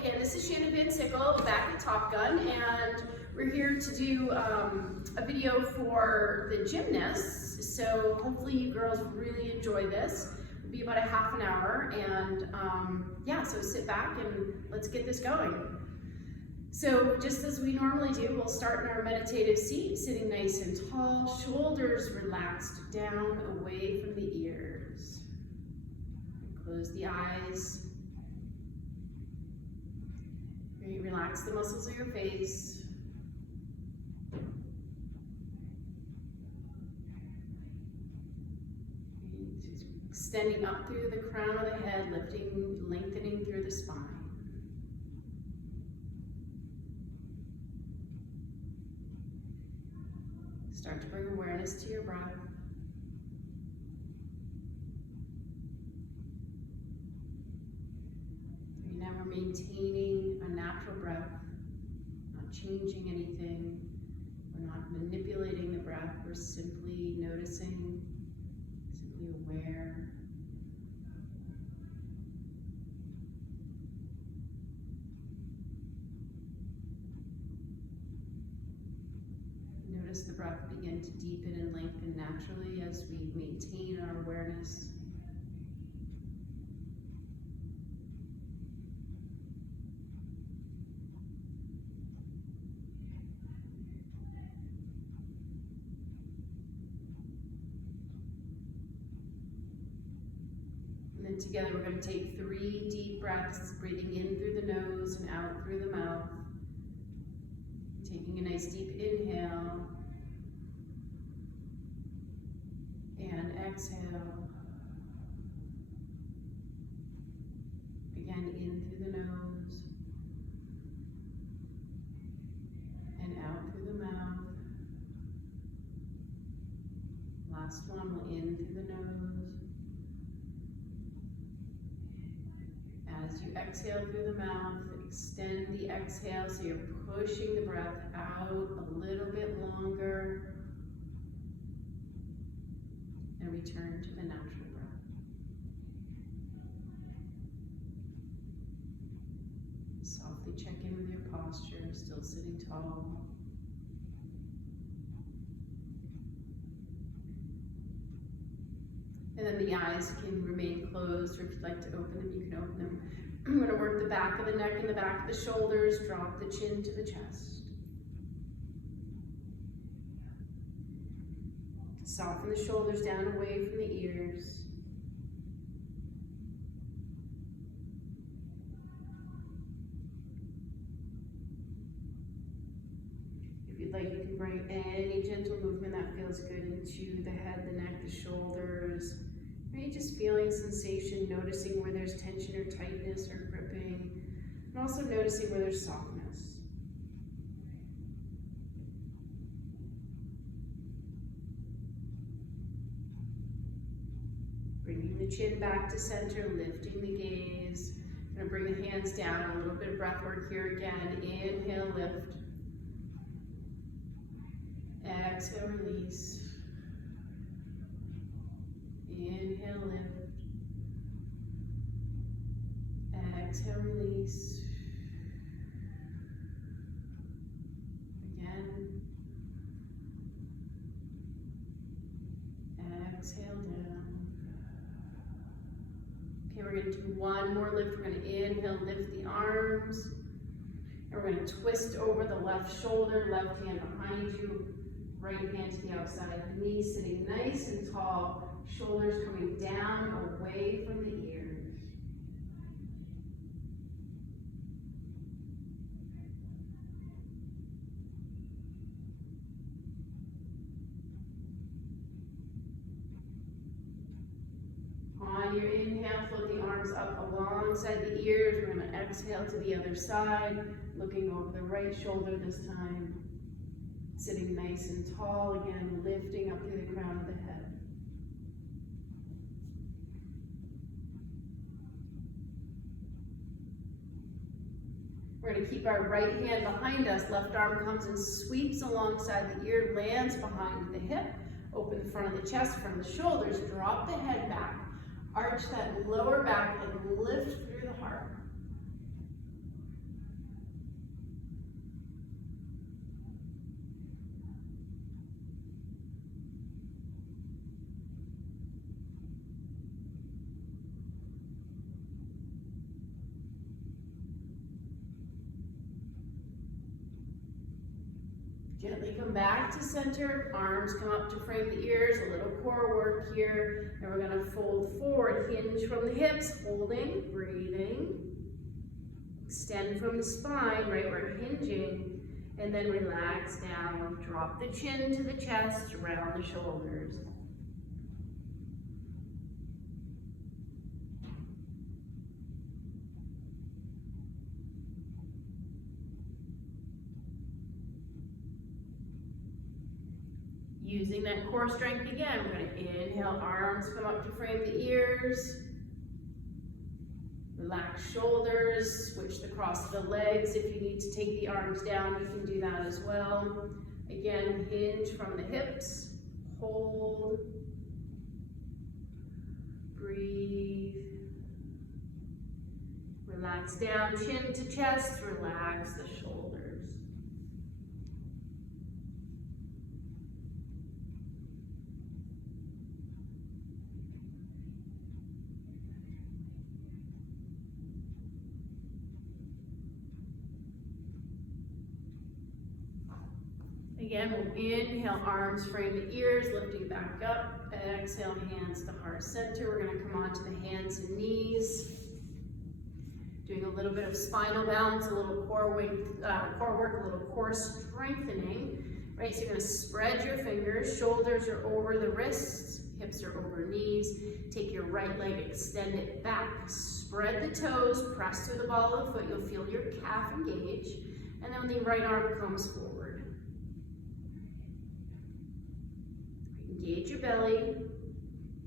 again, this is Shannon Van Sickle back at Top Gun, and we're here to do a video for the gymnasts. So hopefully you girls really enjoy this. It'll be about a half an hour, and yeah, so sit back and let's get this going. So just as we normally do, we'll start in our meditative seat, sitting nice and tall, shoulders relaxed down away from the ears. Close the eyes. Relax the muscles of your face. Extending up through the crown of the head, lengthening through the spine. Start to bring awareness to your breath. Now we're maintaining a natural breath, not changing anything. We're not manipulating the breath. We're simply noticing, simply aware. Notice the breath begin to deepen and lengthen naturally as we maintain our awareness. And then together we're going to take 3 deep breaths, breathing in through the nose and out through the mouth. Taking a nice deep inhale and exhale. Again, in through the nose and out through the mouth. Last one, will in through the nose. As you exhale through the mouth, extend the exhale so you're pushing the breath out a little bit longer. And return to the natural breath. Softly check in with your posture, still sitting tall. And then the eyes can remain closed, or if you'd like to open them, you can open them. I'm going to work the back of the neck and the back of the shoulders, drop the chin to the chest. Soften the shoulders down away from the ears. If you'd like, you can bring any gentle movement that feels good into the head, the neck, the shoulders. Right? Just feeling sensation, noticing where there's tension or tightness or gripping, and also noticing where there's softness. Bringing the chin back to center, lifting the gaze. I'm going to bring the hands down, a little bit of breath work here again. Inhale, lift. Exhale, release. Inhale, lift. Exhale, release. Again. Exhale down. Okay, we're going to do one more lift. We're going to inhale, lift the arms. And we're going to twist over the left shoulder, left hand behind you, right hand to the outside, knees sitting nice and tall. Shoulders coming down away from the ears. On your inhale, float the arms up alongside the ears. We're going to exhale to the other side, looking over the right shoulder this time. Sitting nice and tall, again, lifting up through the crown of the head. We're going to keep our right hand behind us. Left arm comes and sweeps alongside the ear, lands behind the hip. Open the front of the chest, front of the shoulders. Drop the head back. Arch that lower back and lift through the heart. Gently come back to center, arms come up to frame the ears, a little core work here, and we're gonna fold forward, hinge from the hips, holding, breathing. Extend from the spine, right, we're hinging, and then relax down. Drop the chin to the chest, round the shoulders. Using that core strength again, we're going to inhale, arms come up to frame the ears. Relax shoulders, switch across the legs. If you need to take the arms down, you can do that as well. Again, hinge from the hips, hold, breathe. Relax down, chin to chest, relax the shoulders. Again, we'll inhale, arms frame the ears, lifting back up. Exhale, hands to heart center. We're going to come onto the hands and knees. Doing a little bit of spinal balance, a little core work, a little core strengthening. Right, so you're going to spread your fingers. Shoulders are over the wrists, hips are over knees. Take your right leg, extend it back. Spread the toes, press through the ball of the foot. You'll feel your calf engage. And then the right arm comes forward. Engage your belly,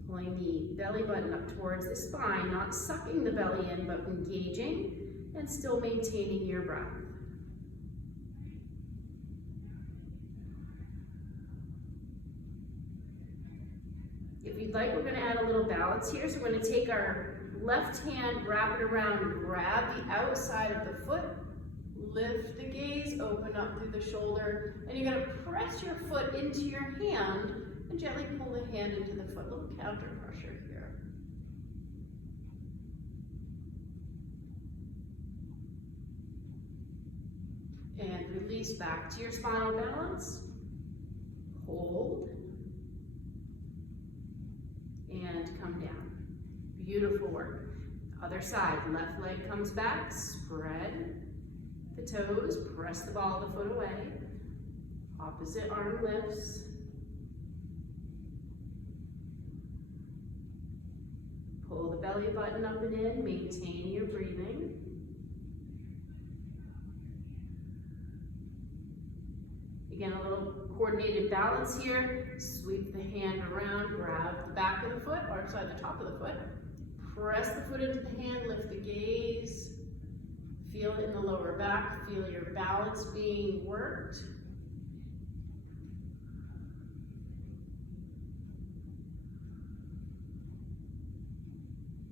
pulling the belly button up towards the spine, not sucking the belly in, but engaging and still maintaining your breath. If you'd like, we're going to add a little balance here. So we're going to take our left hand, wrap it around, and grab the outside of the foot, lift the gaze, open up through the shoulder, and you're going to press your foot into your hand and gently pull the hand into the foot. A little counter pressure here. And release back to your spinal balance. Hold. And come down. Beautiful work. Other side, left leg comes back, spread the toes, press the ball of the foot away. Opposite arm lifts. Pull the belly button up and in, maintain your breathing. Again, a little coordinated balance here. Sweep the hand around, grab the back of the foot, or sorry, the top of the foot. Press the foot into the hand, lift the gaze. Feel it in the lower back, feel your balance being worked.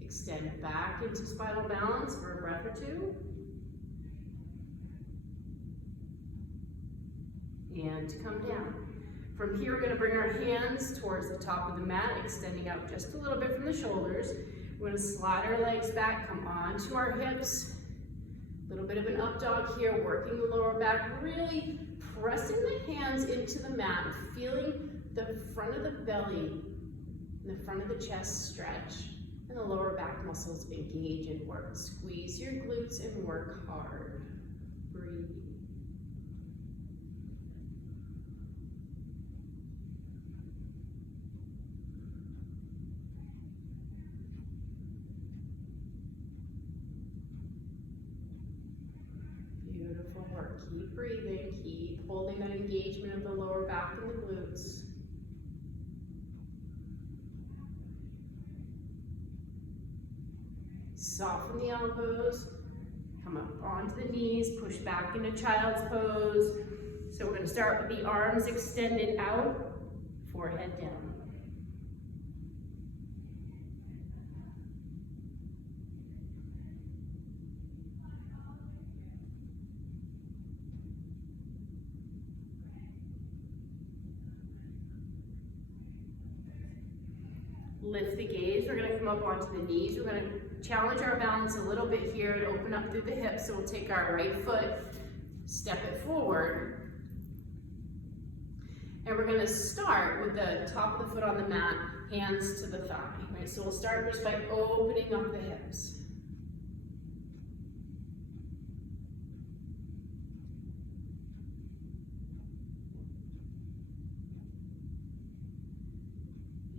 Extend back into spinal balance for a breath or two. And come down. From here, we're going to bring our hands towards the top of the mat, extending out just a little bit from the shoulders. We're going to slide our legs back, come onto our hips. A little bit of an up dog here, working the lower back, really pressing the hands into the mat, feeling the front of the belly and the front of the chest stretch. And the lower back muscles engage and work. Squeeze your glutes and work hard. Breathe. Beautiful work. Keep breathing. Keep holding that engagement of the lower back and the glutes. Soften the elbows, come up onto the knees, push back into child's pose. So we're going to start with the arms extended out, forehead down. Lift the gaze. We're going to come up onto the knees. We're going to challenge our balance a little bit here and open up through the hips. So we'll take our right foot, step it forward, And we're gonna start with the top of the foot on the mat, hands to the thigh, right? So we'll start just by opening up the hips.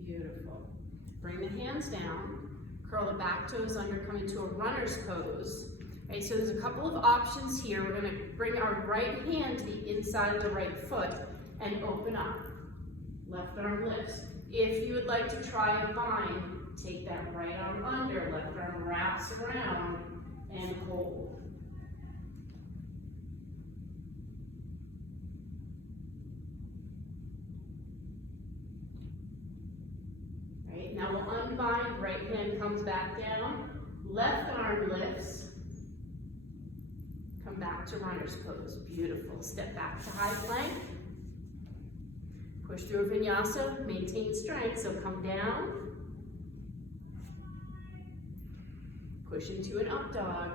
Beautiful. Bring the hands down, curl the back toes under, come into a runner's pose. Right, so there's a couple of options here. We're gonna bring our right hand to the inside of the right foot and open up. Left arm lifts. If you would like to try a bind, take that right arm under, left arm wraps around and hold. Right, now we'll unbind, right hand comes back down, left arm lifts, come back to runner's pose. Beautiful. Step back to high plank. Push through a vinyasa, maintain strength, so come down. Push into an up dog.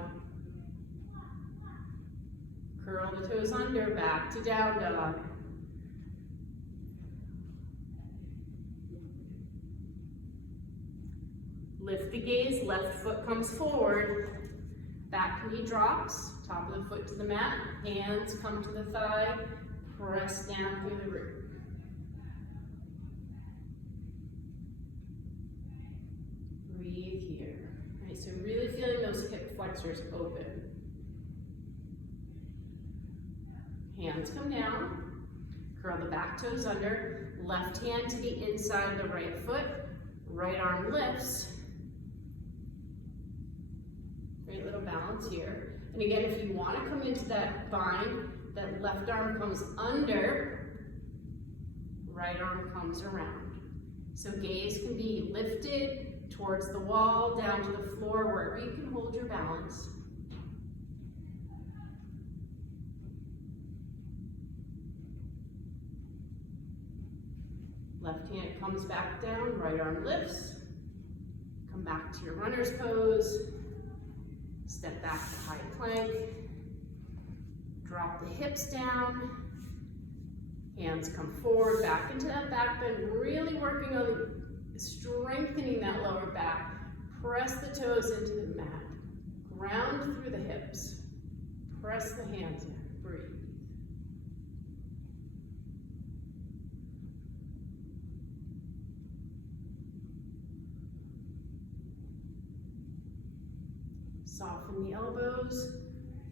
Curl the toes under, back to down dog. Lift the gaze, left foot comes forward. Back knee drops, top of the foot to the mat, hands come to the thigh, press down through the root. Breathe here. All right, so really feeling those hip flexors open. Hands come down, curl the back toes under, left hand to the inside of the right foot, right arm lifts. Great little balance here. And again, if you want to come into that bind, that left arm comes under, right arm comes around. So gaze can be lifted towards the wall, down to the floor, wherever you can hold your balance. Left hand comes back down, right arm lifts. Come back to your runner's pose. Step back to high plank. Drop the hips down. Hands come forward, back into that back bend, really working on strengthening that lower back. Press the toes into the mat. Ground through the hips. Press the hands in. Breathe. Soften the elbows.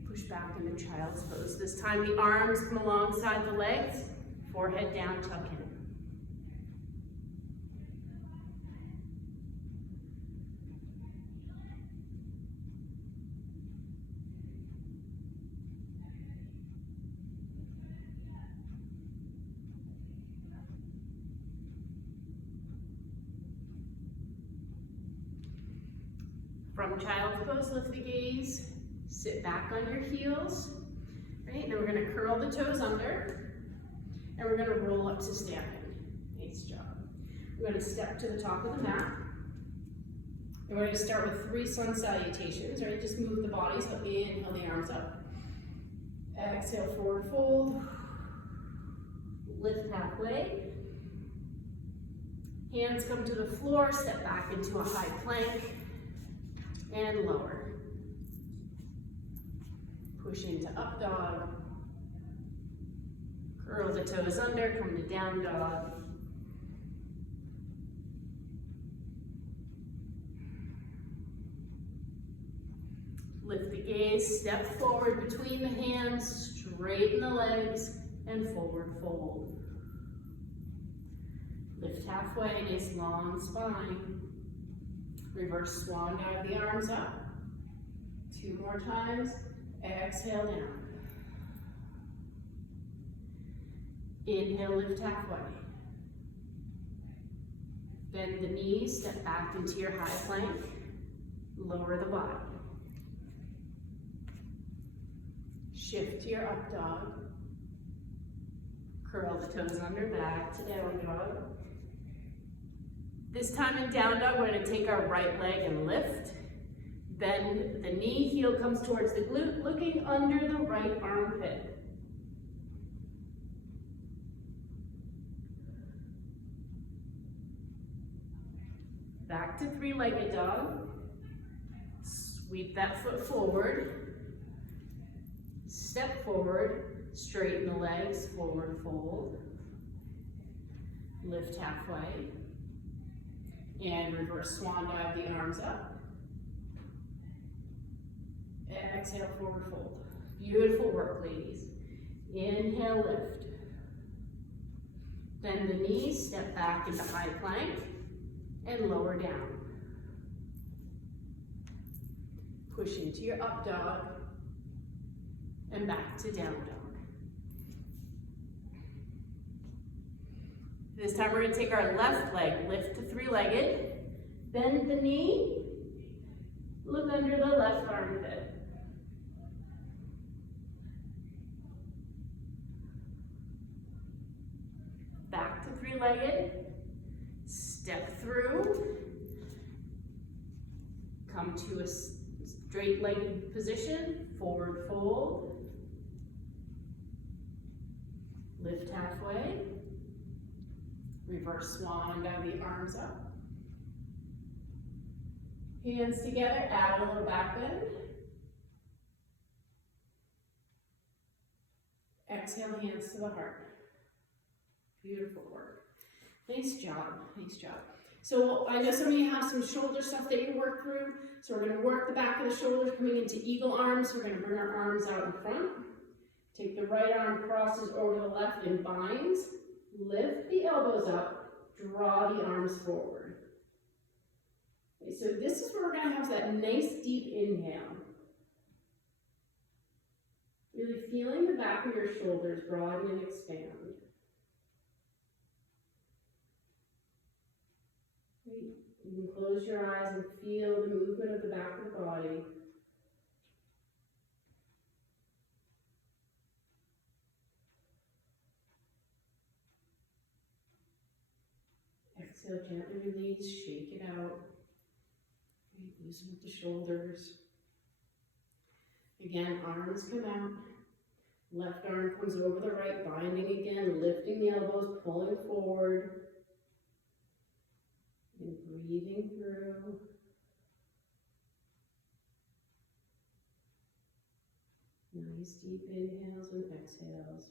Push back into child's pose. This time the arms come alongside the legs. Forehead down, tuck in. From child's pose, lift the gaze, sit back on your heels, right? Then we're gonna curl the toes under, and we're gonna roll up to standing. Nice job. We're gonna step to the top of the mat, and we're gonna start with 3 sun salutations, right? Just move the body, so inhale the arms up. Exhale, forward fold. Lift halfway. Hands come to the floor, step back into a high plank. And lower. Push into up dog. Curl the toes under, come to down dog. Lift the gaze, step forward between the hands, straighten the legs, and forward fold. Lift halfway, nice long spine. Reverse swan dive the arms up. 2 more times. Exhale down. Inhale, lift halfway. Bend the knees, step back into your high plank. Lower the body. Shift to your up dog. Curl the toes under, back to down dog. This time in down dog, we're gonna take our right leg and lift. Bend the knee, heel comes towards the glute, looking under the right armpit. Back to three-legged dog. Sweep that foot forward. Step forward, straighten the legs, forward fold. Lift halfway. And reverse swan dive the arms up. Exhale, forward fold. Beautiful work, ladies. Inhale, lift. Bend the knees, step back into high plank, and lower down. Push into your up dog, and back to down dog. This time we're going to take our left leg, lift to three-legged, bend the knee, look under the left armpit. Back to three-legged, step through, come to a straight-legged position, forward fold, lift halfway, reverse swan, dive the arms up, hands together, add a little back bend, exhale, hands to the heart. Beautiful work. Nice job, nice job. So I know some of you have some shoulder stuff that you work through. So we're gonna work the back of the shoulders coming into eagle arms. We're gonna bring our arms out in front. Take the right arm, crosses over the left and binds. Lift the elbows up, draw the arms forward. Okay, so this is where we're gonna have that nice deep inhale. Really feeling the back of your shoulders broaden and expand. You can close your eyes and feel the movement of the back of the body. Exhale, gently release, shake it out. Loosen up the shoulders. Again, arms come out. Left arm comes over the right, binding again, lifting the elbows, pulling forward. And breathing through. Nice deep inhales and exhales.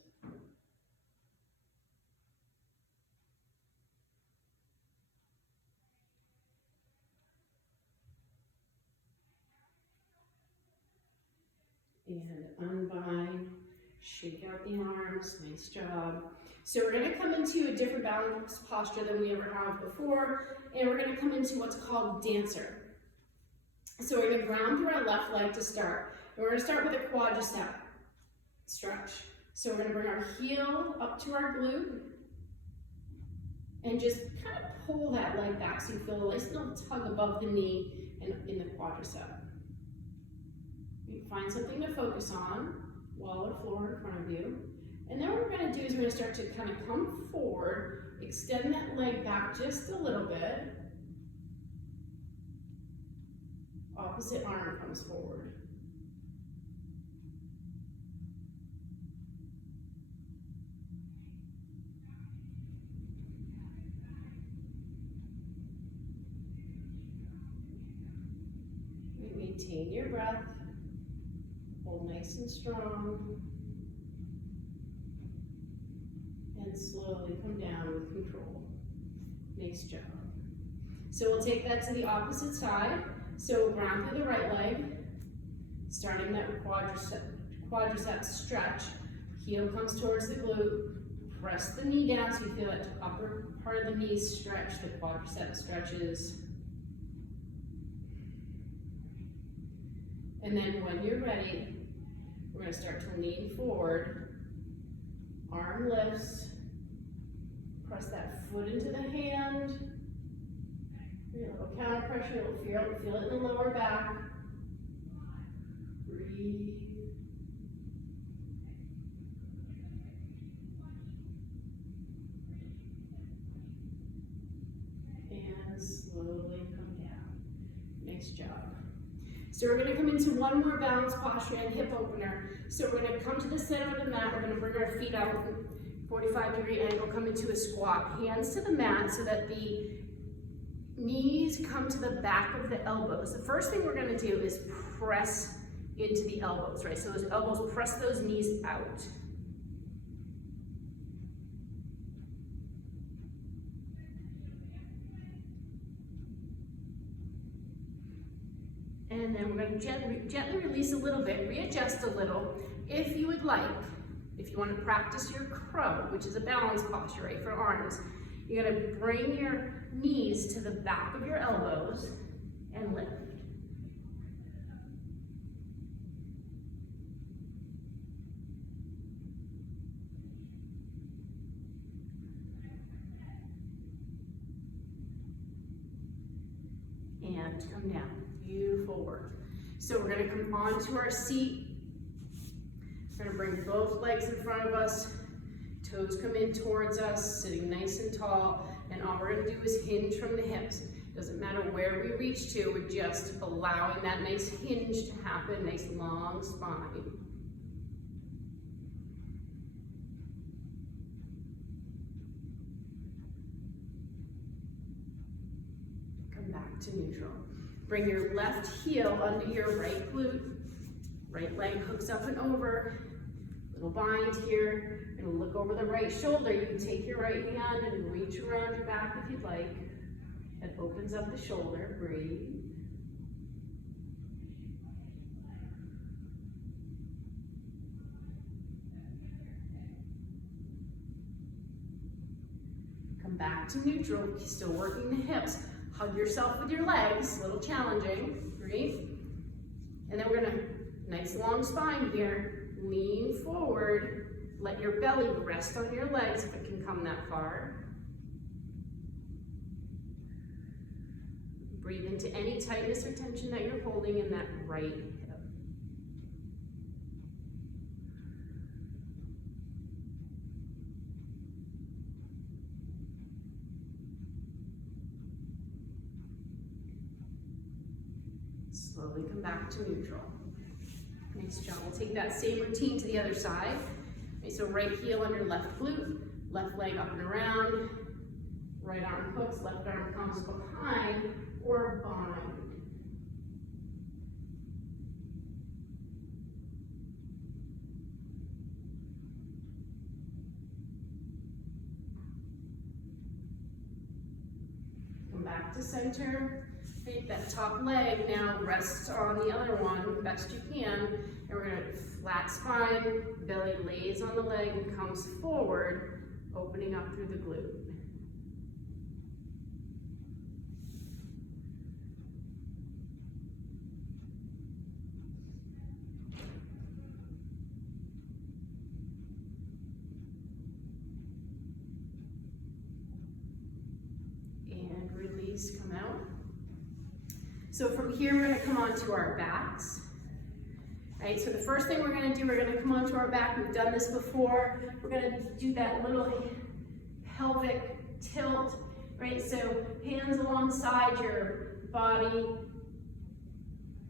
And unbind, shake out the arms, nice job. So we're going to come into a different balance posture than we ever have before, and we're going to come into what's called dancer. So we're going to ground through our left leg to start. And we're going to start with a quadricep stretch. So we're going to bring our heel up to our glute, and just kind of pull that leg back so you feel a nice little tug above the knee and in the quadricep. You find something to focus on, wall or floor in front of you. And then what we're going to do is we're going to start to kind of come forward, extend that leg back just a little bit. Opposite arm comes forward. Maintain your breath. Hold nice and strong. And slowly come down with control. Nice job. So we'll take that to the opposite side. So ground through the right leg, starting that quadricep stretch. Heel comes towards the glute. Press the knee down so you feel that upper part of the knee stretch, the quadricep stretches. And then when you're ready, we're going to start to lean forward. Arm lifts. Press that foot into the hand. A little counter pressure, you'll feel it in the lower back. Breathe. And slowly come down. Nice job. So we're going to come into one more balance posture and hip opener. So we're going to come to the center of the mat. We're going to bring our feet out, 45-degree angle, come into a squat. Hands to the mat so that the Knees come to the back of the elbows. The first thing we're gonna do is press into the elbows, right? So those elbows, press those knees out. And then we're going to gently release a little bit, readjust a little. If you would like, if you want to practice your crow, which is a balance posture, right, for arms, you're going to bring your knees to the back of your elbows and lift. And come down. Beautiful work. So we're going to come onto our seat. We're going to bring both legs in front of us. Toes come in towards us, sitting nice and tall. And all we're going to do is hinge from the hips. Doesn't matter where we reach to, we're just allowing that nice hinge to happen, nice long spine. Come back to neutral. Bring your left heel under your right glute. Right leg hooks up and over. Little bind here. And look over the right shoulder. You can take your right hand and reach around your back if you'd like. That opens up the shoulder. Breathe. Come back to neutral. Still working the hips. Hug yourself with your legs, a little challenging, breathe. And then we're gonna, nice long spine here, lean forward, let your belly rest on your legs if it can come that far. Breathe into any tightness or tension that you're holding in that right hip. Slowly come back to neutral. Nice job. We'll take that same routine to the other side. Okay, so right heel under left glute, left leg up and around, right arm hooks, left arm comes behind or bind. Come back to center. Take that top leg now, rest on the other one best you can, and we're going to flat spine, belly lays on the leg and comes forward, opening up through the glute. And release, come out. So from here, we're going to come onto our backs. Right, so the first thing we're going to do, we're going to come onto our back. We've done this before. We're going to do that little pelvic tilt, right? So hands alongside your body,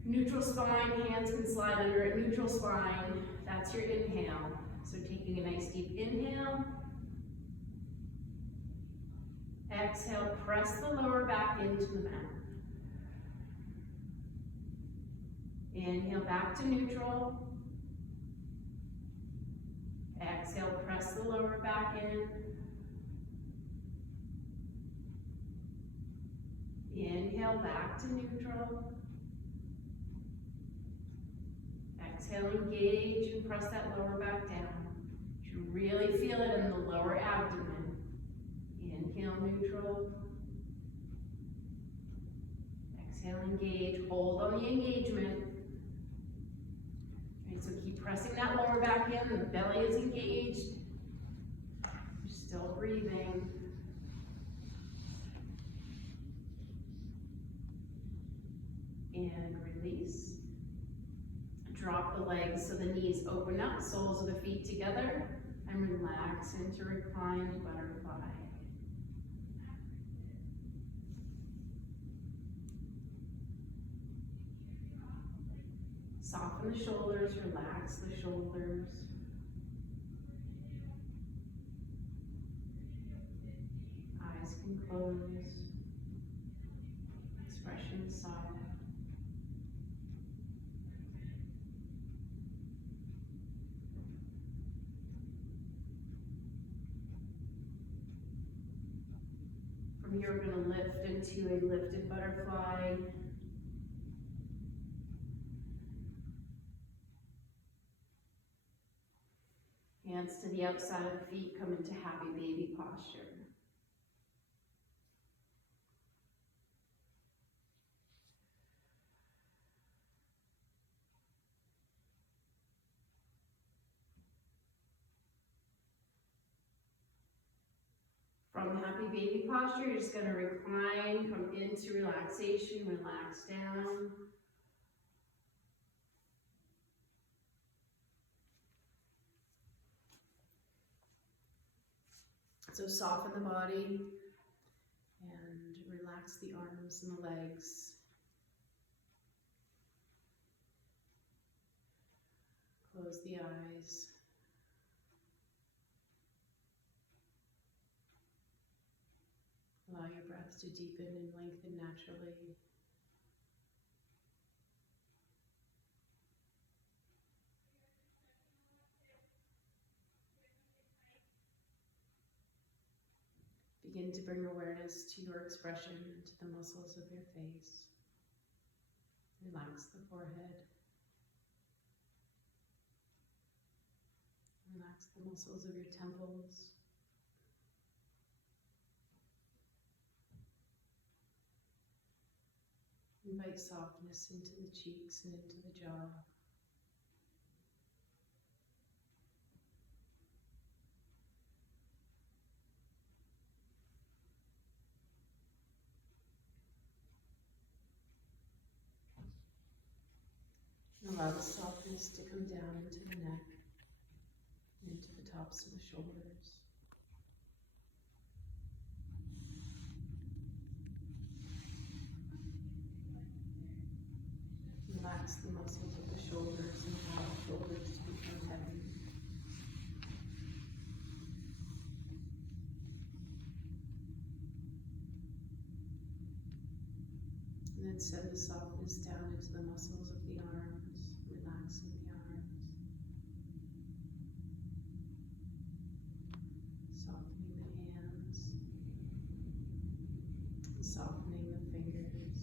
neutral spine, hands can slide under it, neutral spine. That's your inhale. So taking a nice deep inhale. Exhale, press the lower back into the mat. Inhale back to neutral. Exhale, press the lower back in. Inhale back to neutral. Exhale, engage and press that lower back down. You really feel it in the lower abdomen. Inhale, neutral. Exhale, engage. Hold on the engagement. Right, so keep pressing that lower back in. The belly is engaged. You're still breathing. And release. Drop the legs so the knees open up, soles of the feet together, and relax into reclined butterfly. Soften the shoulders, relax the shoulders. Eyes can close. stretching the side. From here, we're going to lift into a lifted butterfly. Hands to the outside of the feet, come into happy baby posture. From happy baby posture, you're just going to recline, come into relaxation, relax down. So soften the body and relax the arms and the legs. Close the eyes. Allow your breath to deepen and lengthen naturally. Begin to bring awareness to your expression and to the muscles of your face. Relax the forehead. Relax the muscles of your temples. Invite softness into the cheeks and into the jaw. Allow the softness to come down into the neck, into the tops of the shoulders. Relax the muscles of the shoulders and allow the shoulders to become heavy. And then send the softness down into the muscles of the arms, relaxing the arms. Softening the hands. Softening the fingers.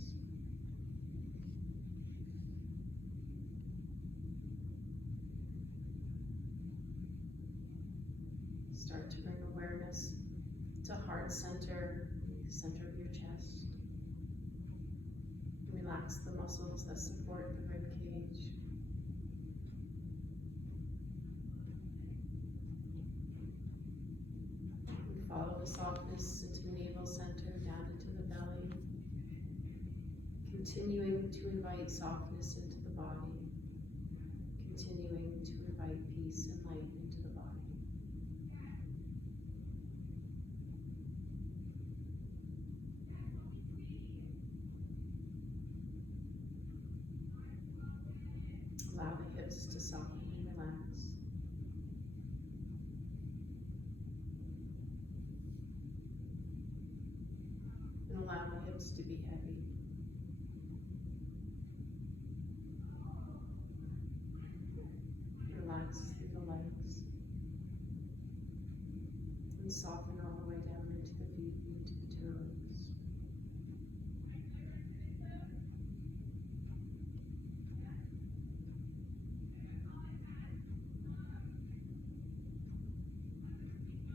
Start to bring awareness to heart center, center of your chest. Relax the muscles that support the rib cage. And follow the softness into the navel center, down into the belly. Continuing to invite softness into the body. Continuing to invite peace and light into the body. Allow the hips to soften and relax. And allow the hips to be heavy. Relax through the legs. And soften all the way down into the feet and into the toes.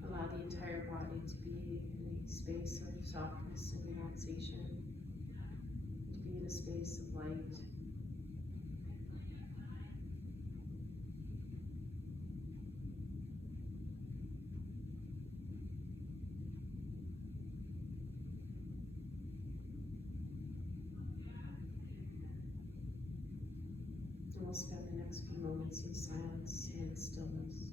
Allow the entire body to be in a space of softness and relaxation, to be in a space of light. And we'll spend the next few moments in silence and in stillness.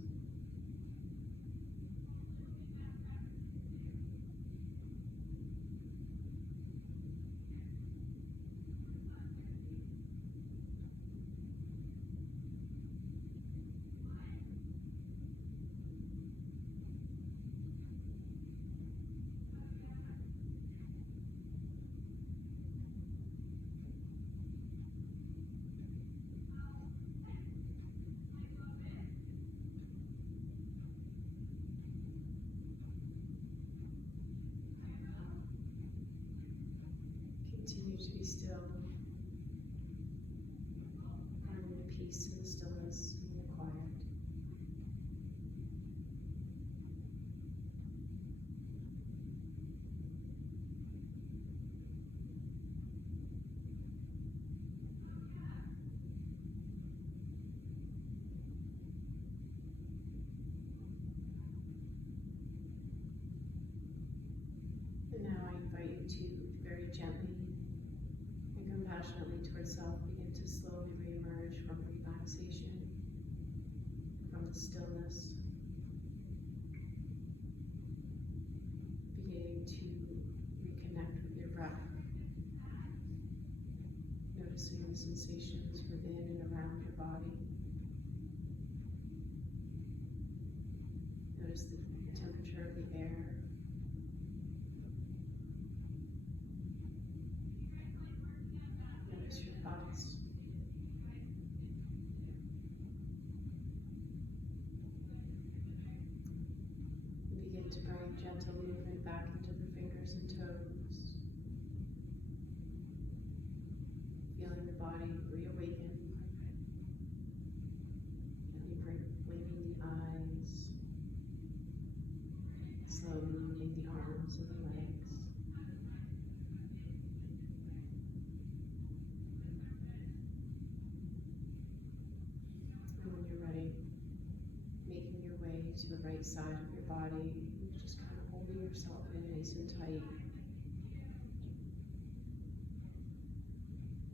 gently and compassionately towards self, begin to slowly re-emerge from relaxation, from the stillness, beginning to reconnect with your breath, noticing the sensations within and around your body. Notice the temperature of the air. Notice your thoughts. And begin to bring gentle movement back into the fingers and toes. Feeling the body reawaken. Gently blinking the eyes. Slowly moving the arms and the legs. And when you're ready, making your way to the right side of your body, just kind of holding yourself in nice and tight.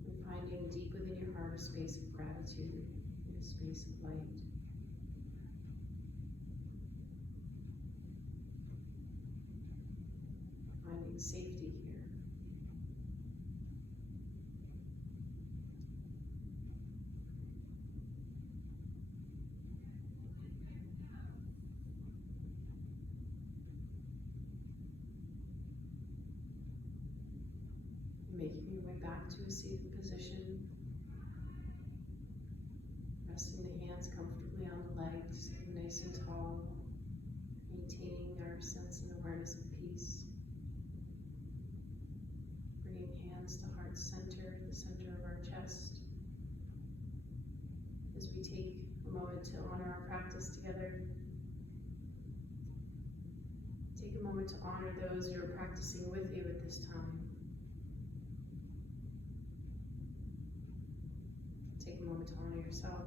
And finding deep within your heart a space of gratitude and a space of light. Finding safety here. Making your way back to a seated position. Resting the hands comfortably on the legs, nice and tall. Maintaining our sense and awareness of peace. Bringing hands to heart center, the center of our chest. As we take a moment to honor our practice together, take a moment to honor those you're practicing with you at this time. Take a moment to honor yourself.